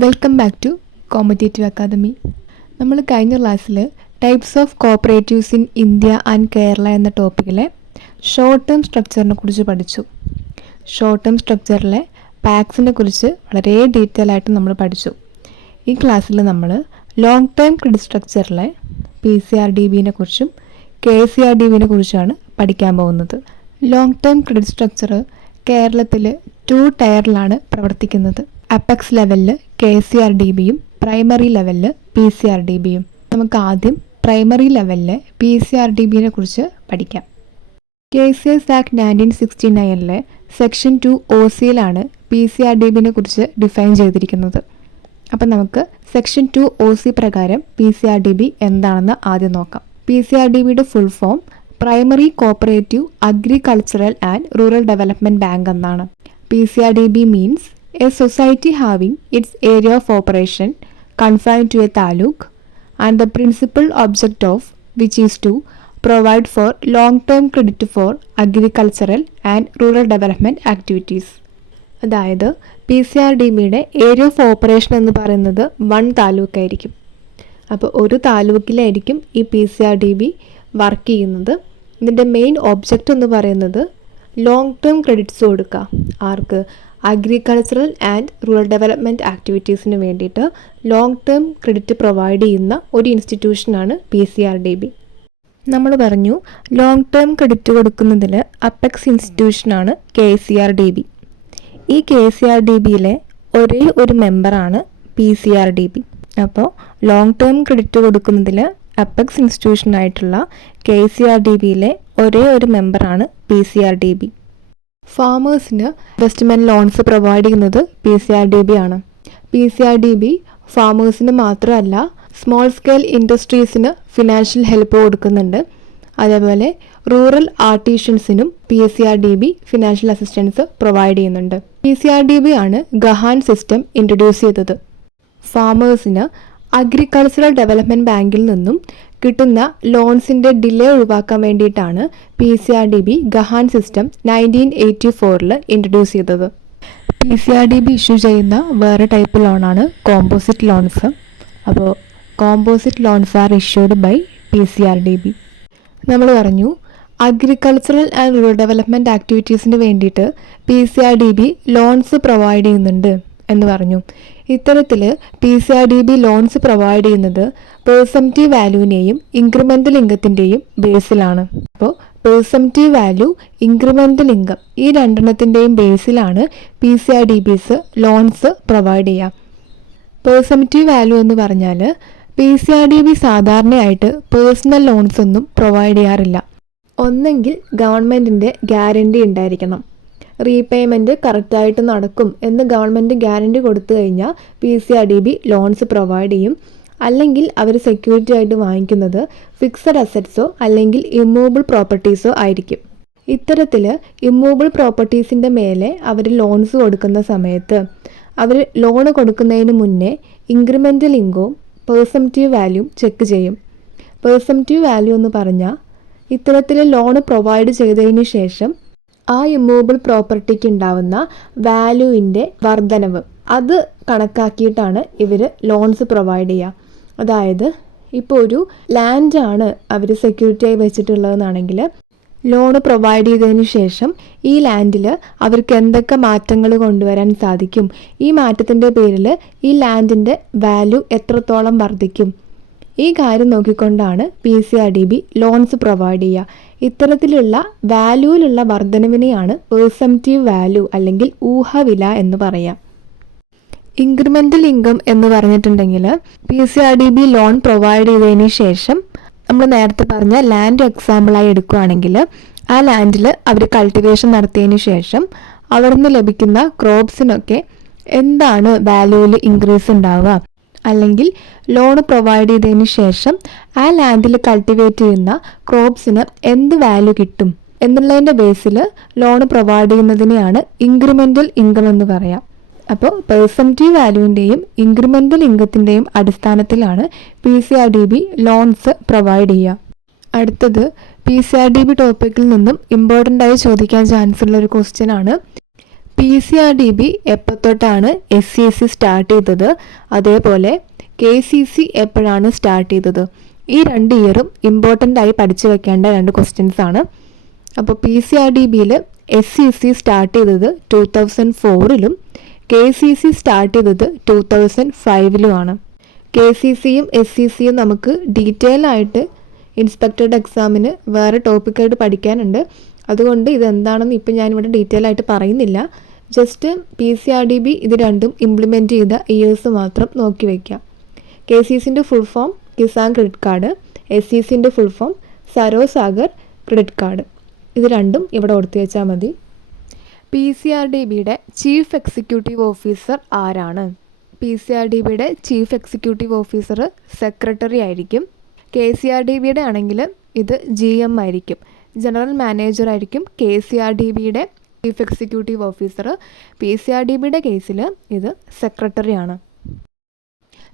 Welcome back to competitive academy. നമ്മൾ കഴിഞ്ഞ ക്ലാസ്സിൽ types of cooperatives in India and Kerala എന്ന ടോപ്പിക്കിലെ ഷോർട്ട് ടേം സ്ട്രക്ചറിനെ കുറിച്ച് പഠിച്ചു. ഷോർട്ട് ടേം സ്ട്രക്ചറിലെ പാക്സിനെ കുറിച്ച് വളരെ ഡീറ്റെയിൽ ആയിട്ട് നമ്മൾ പഠിച്ചു. ഈ ക്ലാസ്സിൽ നമ്മൾ ലോങ് ടേം ക്രെഡിറ്റ് സ്ട്രക്ചറിലെ PCRDBനെ കുറിച്ചും KCRDBനെ കുറിച്ചാണ് പഠിക്കാൻ പോകുന്നത്. ലോങ് ടേം ക്രെഡിറ്റ് സ്ട്രക്ചർ കേരളത്തിൽ 2 ടയറിലാണ് പ്രവർത്തിക്കുന്നത്. അപ്പെക്സ് ലെവലിൽ KCRDBയും പ്രൈമറി ലെവലിൽ PCRDBയും. നമുക്ക് ആദ്യം പ്രൈമറി ലെവലിലെ PCRDBനെ കുറിച്ച് പഠിക്കാം. KCS ആക്ട് 1969 സെക്ഷൻ 2 OCയിലാണ് PCRDBനെ കുറിച്ച് ഡിഫൈൻ ചെയ്തിരിക്കുന്നത്. അപ്പം നമുക്ക് സെക്ഷൻ 2 OC പ്രകാരം PCRDB എന്താണെന്ന് ആദ്യം നോക്കാം. PCRDBയുടെ full form primary cooperative agricultural and rural development bank എന്നാണ്. PCRDB means a society having its area of operation confined to a taluk and the principal object of which is to provide for long-term credit for agricultural and rural development activities. അതായത് PCRDBയുടെ area of operation എന്ന് പറയുന്നത് 1 താലൂക്കായിരിക്കും. അപ്പോൾ ഒരു താലൂക്കിലായിരിക്കും ഈ PCRDB work ചെയ്യുന്നത്. ഇതിൻ്റെ main object എന്ന് പറയുന്നത് ലോങ് ടേം ക്രെഡിറ്റ്സ് കൊടുക്കുക. ആർക്ക്? അഗ്രികൾച്ചറൽ ആൻഡ് റൂറൽ ഡെവലപ്മെൻറ്റ് ആക്ടിവിറ്റീസിന് വേണ്ടിയിട്ട് ലോങ് ടേം ക്രെഡിറ്റ് പ്രൊവൈഡ് ചെയ്യുന്ന ഒരു ഇൻസ്റ്റിറ്റ്യൂഷനാണ് PCRDB. നമ്മൾ പറഞ്ഞു ലോങ് ടേം ക്രെഡിറ്റ് കൊടുക്കുന്നതിൽ അപ്പെക്സ് ഇൻസ്റ്റിറ്റ്യൂഷനാണ് KCRDB. ഈ KCRDBയിലെ ഒരേ ഒരു മെമ്പറാണ് PCRDB. അപ്പോൾ ലോങ് ടേം ക്രെഡിറ്റ് കൊടുക്കുന്നതിൽ അപ്പെക്സ് ഇൻസ്റ്റിറ്റ്യൂഷനായിട്ടുള്ള KCRDBയിലെ ഒരേ ഒരു മെമ്പറാണ് PCRDB. ഫാമേഴ്സിന് ഇൻവെസ്റ്റ്മെൻറ്റ് ലോൺസ് പ്രൊവൈഡ് ചെയ്യുന്നത് PCRDB ആണ്. PCRDB ഫാമേഴ്സിന് മാത്രമല്ല സ്മോൾ സ്കെയിൽ ഇൻഡസ്ട്രീസിന് ഫിനാൻഷ്യൽ ഹെൽപ്പ് കൊടുക്കുന്നുണ്ട്. അതേപോലെ റൂറൽ ആർട്ടിഷ്യൻസിനും PCRDB ഫിനാൻഷ്യൽ അസിസ്റ്റൻസ് പ്രൊവൈഡ് ചെയ്യുന്നുണ്ട്. PCRDB ആണ് ഗഹാൻ സിസ്റ്റം ഇൻട്രൊഡ്യൂസ് ചെയ്തത്. ഫാമേഴ്സിന് അഗ്രികൾച്ചറൽ ഡെവലപ്മെൻറ്റ് ബാങ്കിൽ നിന്നും കിട്ടുന്ന ലോൺസിൻ്റെ ഡിലേ ഒഴിവാക്കാൻ വേണ്ടിയിട്ടാണ് PCRDB ഗഹാൻ സിസ്റ്റം 1984 ഇൻട്രൊഡ്യൂസ് ചെയ്തത്. PCRDB ഇഷ്യൂ ചെയ്യുന്ന വേറെ ടൈപ്പ് ലോണാണ് കോമ്പോസിറ്റ് ലോൺസ്. അപ്പോൾ composite loans are issued by PCRDB. നമ്മൾ പറഞ്ഞു അഗ്രികൾച്ചറൽ ആൻഡ് റൂറൽ ഡെവലപ്മെൻറ്റ് ആക്ടിവിറ്റീസിന് വേണ്ടിയിട്ട് PCRDB ലോൺസ് പ്രൊവൈഡ് ചെയ്യുന്നുണ്ട് എന്ന് പറഞ്ഞു. ഇത്തരത്തിൽ PCRDB ലോൺസ് പ്രൊവൈഡ് ചെയ്യുന്നത് പെർസെപ്റ്റീവ് വാല്യൂവിനെയും ഇൻക്രിമെൻ്റൽ ഇൻകത്തിൻ്റെയും ബേസിലാണ്. അപ്പോൾ പെർസെപ്റ്റീവ് വാല്യൂ, ഇൻക്രിമെൻ്റൽ ഇൻകം ഈ രണ്ടെണ്ണത്തിൻ്റെയും ബേസിലാണ് PCRDBs ലോൺസ് പ്രൊവൈഡ് ചെയ്യുക. പെർസെപ്റ്റീവ് വാല്യൂ എന്ന് പറഞ്ഞാൽ PCRDB സാധാരണയായിട്ട് പേഴ്സണൽ ലോൺസ് ഒന്നും പ്രൊവൈഡ് ചെയ്യാറില്ല. ഒന്നെങ്കിൽ ഗവൺമെൻറ്റിൻ്റെ ഗ്യാരണ്ടി ഉണ്ടായിരിക്കണം, റീപേയ്മെൻറ്റ് കറക്റ്റായിട്ട് നടക്കും എന്ന് ഗവൺമെൻറ് ഗ്യാരണ്ടി കൊടുത്തു കഴിഞ്ഞാൽ PCRDB ലോൺസ് പ്രൊവൈഡ് ചെയ്യും. അല്ലെങ്കിൽ അവർ സെക്യൂരിറ്റി ആയിട്ട് വാങ്ങിക്കുന്നത് ഫിക്സഡ് അസറ്റ്സോ അല്ലെങ്കിൽ ഇമ്മൂവബിൾ പ്രോപ്പർട്ടീസോ ആയിരിക്കും. ഇത്തരത്തിൽ ഇമ്മൂവബിൾ പ്രോപ്പർട്ടീസിൻ്റെ മേലെ അവർ ലോൺസ് കൊടുക്കുന്ന സമയത്ത് അവർ ലോൺ കൊടുക്കുന്നതിന് മുന്നേ ഇൻക്രിമെൻ്റൽ ഇൻകവും പെർസെപ്റ്റീവ് വാല്യൂം ചെക്ക് ചെയ്യും. പെർസെപ്റ്റീവ് വാല്യൂ എന്ന് പറഞ്ഞാൽ ഇത്തരത്തിൽ ലോൺ പ്രൊവൈഡ് ചെയ്തതിന് ശേഷം ആ ഇമ്മൂവബിൾ പ്രോപ്പർട്ടിക്ക് ഉണ്ടാവുന്ന വാല്യൂവിൻ്റെ വർധനവ് അത് കണക്കാക്കിയിട്ടാണ് ഇവർ ലോൺസ് പ്രൊവൈഡ് ചെയ്യുക. അതായത് ഇപ്പോൾ ഒരു ലാൻഡാണ് അവർ സെക്യൂരിറ്റിയായി വെച്ചിട്ടുള്ളതെന്നാണെങ്കിൽ ലോൺ പ്രൊവൈഡ് ചെയ്തതിന് ശേഷം ഈ ലാൻഡിൽ അവർക്ക് എന്തൊക്കെ മാറ്റങ്ങൾ കൊണ്ടുവരാൻ സാധിക്കും, ഈ മാറ്റത്തിൻ്റെ പേരിൽ ഈ ലാൻഡിൻ്റെ വാല്യൂ എത്രത്തോളം വർദ്ധിക്കും, ഈ കാര്യം നോക്കിക്കൊണ്ടാണ് PCRDB ലോൺസ് പ്രൊവൈഡ് ചെയ്യുക. ഇത്തരത്തിലുള്ള വാല്യൂവിലുള്ള വർധനവിനെയാണ് പെർസെപ്റ്റീവ് വാല്യൂ അല്ലെങ്കിൽ ഊഹവില എന്ന് പറയാം. ഇൻക്രിമെൻ്റൽ ഇൻകം എന്ന് പറഞ്ഞിട്ടുണ്ടെങ്കിൽ PCRDB ലോൺ പ്രൊവൈഡ് ചെയ്തതിന് ശേഷം നമ്മൾ നേരത്തെ പറഞ്ഞ ലാൻഡ് എക്സാമ്പിളായി എടുക്കുകയാണെങ്കിൽ ആ ലാൻഡിൽ അവർ കൾട്ടിവേഷൻ നടത്തിയതിന് ശേഷം അവിടെ നിന്ന് ലഭിക്കുന്ന ക്രോപ്സിനൊക്കെ എന്താണ് വാല്യൂവിൽ ഇൻക്രീസ് ഉണ്ടാവുക, അല്ലെങ്കിൽ ലോൺ പ്രൊവൈഡ് ചെയ്തതിന് ശേഷം ആ ലാൻഡിൽ കൾട്ടിവേറ്റ് ചെയ്യുന്ന ക്രോപ്സിന് എന്ത് വാല്യൂ കിട്ടും എന്നുള്ളതിൻ്റെ ബേസിൽ ലോൺ പ്രൊവൈഡ് ചെയ്യുന്നതിനെയാണ് ഇൻക്രിമെൻ്റൽ ഇൻകം എന്ന് പറയാം. അപ്പോൾ പെർസെപ്റ്റീവ് വാല്യൂവിൻ്റെയും ഇൻക്രിമെൻ്റൽ ഇൻകത്തിൻ്റെയും അടിസ്ഥാനത്തിലാണ് PCRDB ലോൺസ് പ്രൊവൈഡ് ചെയ്യുക. അടുത്തത് PCRDB ടോപ്പിക്കിൽ നിന്നും ഇമ്പോർട്ടൻ്റ് ആയി ചോദിക്കാൻ ചാൻസ് ഉള്ള ഒരു ക്വസ്റ്റ്യൻ ആണ് PCRDB എപ്പോൾ തൊട്ടാണ് SCC സ്റ്റാർട്ട് ചെയ്തത്, അതേപോലെ KCC എപ്പോഴാണ് സ്റ്റാർട്ട് ചെയ്തത്? ഈ 2 ഇയറും ഇമ്പോർട്ടൻ്റ് ആയി പഠിച്ചു വെക്കേണ്ട 2 ക്വസ്റ്റ്യൻസ് ആണ്. അപ്പോൾ PCRDBയിൽ SCC സ്റ്റാർട്ട് ചെയ്തത് 2004-ലും KCC സ്റ്റാർട്ട് ചെയ്തത് 2005-ലുമാണ്. KCCയും SCCയും നമുക്ക് ഡീറ്റെയിൽ ആയിട്ട് ഇൻസ്പെക്ടറുടെ എക്സാമിന് വേറെ ടോപ്പിക്കായിട്ട് പഠിക്കാനുണ്ട്. അതുകൊണ്ട് ഇതെന്താണെന്ന് ഇപ്പം ഞാനിവിടെ ഡീറ്റെയിൽ ആയിട്ട് പറയുന്നില്ല. ജസ്റ്റ് PCRDB ഇത് രണ്ടും ഇംപ്ലിമെൻറ്റ് ചെയ്ത ഇയേഴ്സ് മാത്രം നോക്കി വയ്ക്കാം. KCCൻ്റെ full form Kisan credit card, SCCൻ്റെ ഫുൾ ഫോം സരോസാഗർ ക്രെഡിറ്റ് കാർഡ്. ഇത് രണ്ടും ഇവിടെ ഓർത്ത് വെച്ചാൽ മതി. PCRDBയുടെ ചീഫ് എക്സിക്യൂട്ടീവ് ഓഫീസർ ആരാണ്? PCRDBയുടെ ചീഫ് എക്സിക്യൂട്ടീവ് ഓഫീസർ സെക്രട്ടറി ആയിരിക്കും. KCRDBയുടെ ആണെങ്കിൽ ഇത് GM ആയിരിക്കും, ജനറൽ മാനേജർ ആയിരിക്കും KCRDBയുടെ ചീഫ് എക്സിക്യൂട്ടീവ് ഓഫീസർ. PCRDBയുടെ കേസിൽ ഇത് സെക്രട്ടറിയാണ്.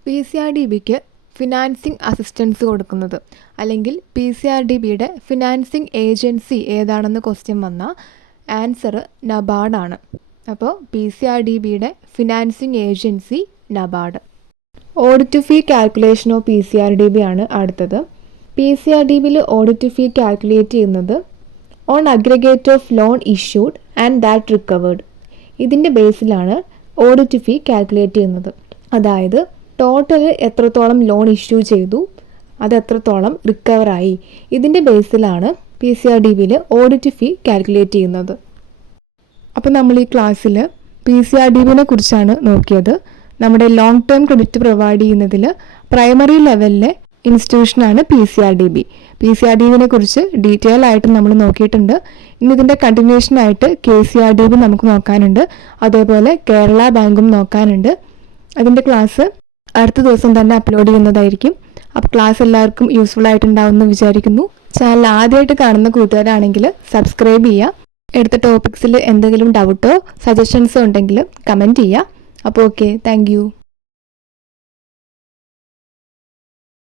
PCRDBക്ക് ഫിനാൻസിങ് അസിസ്റ്റൻസ് കൊടുക്കുന്നത് അല്ലെങ്കിൽ PCRDBയുടെ ഫിനാൻസിങ് ഏജൻസി ഏതാണെന്ന് ക്വസ്റ്റ്യൻ വന്നാൽ ആൻസർ നബാർഡാണ്. അപ്പോൾ PCRDBയുടെ financing agency NABARD. Audit fee calculation of PCRDB ആണ് അടുത്തത്. PCRDBയിൽ ഓഡിറ്റ് ഫീ കാൽക്കുലേറ്റ് ചെയ്യുന്നത് on aggregate of loan issued and that recovered. ഇതിൻ്റെ ബേസിലാണ് ഓഡിറ്റ് ഫീ കാൽക്കുലേറ്റ് ചെയ്യുന്നത്. അതായത് ടോട്ടൽ എത്രത്തോളം ലോൺ ഇഷ്യൂ ചെയ്തു, അത് എത്രത്തോളം റിക്കവറായി, ഇതിൻ്റെ ബേസിലാണ് PCRDBയിൽ ഓഡിറ്റ് ഫീ കാൽക്കുലേറ്റ് ചെയ്യുന്നത്. അപ്പോൾ നമ്മൾ ഈ ക്ലാസ്സിൽ PCRDBനെ കുറിച്ചാണ് നോക്കിയത്. നമ്മുടെ ലോങ് ടേം ക്രെഡിറ്റ് പ്രൊവൈഡ് ചെയ്യുന്നതിൽ പ്രൈമറി ലെവലിലെ ഇൻസ്റ്റിറ്റ്യൂഷനാണ് PCRDB. PCRDBനെ കുറിച്ച് ഡീറ്റെയിൽ ആയിട്ട് നമ്മൾ നോക്കിയിട്ടുണ്ട്. ഇനി ഇതിൻ്റെ കണ്ടിന്യൂഷനായിട്ട് KCRDB നമുക്ക് നോക്കാനുണ്ട്, അതേപോലെ കേരള ബാങ്കും നോക്കാനുണ്ട്. അതിൻ്റെ ക്ലാസ് അടുത്ത ദിവസം തന്നെ അപ്ലോഡ് ചെയ്യുന്നതായിരിക്കും. അപ്പോൾ ക്ലാസ് എല്ലാവർക്കും യൂസ്ഫുൾ ആയിട്ടുണ്ടാവുമെന്ന് വിചാരിക്കുന്നു. ചാനൽ ആദ്യമായിട്ട് കാണുന്ന കൂട്ടുകാരാണെങ്കിൽ സബ്സ്ക്രൈബ് ചെയ്യുക. എടുത്ത ടോപ്പിക്സിൽ എന്തെങ്കിലും ഡൗട്ടോ സജഷൻസോ ഉണ്ടെങ്കിൽ കമൻറ്റ് ചെയ്യുക. അപ്പോൾ ഓക്കെ, താങ്ക് യു.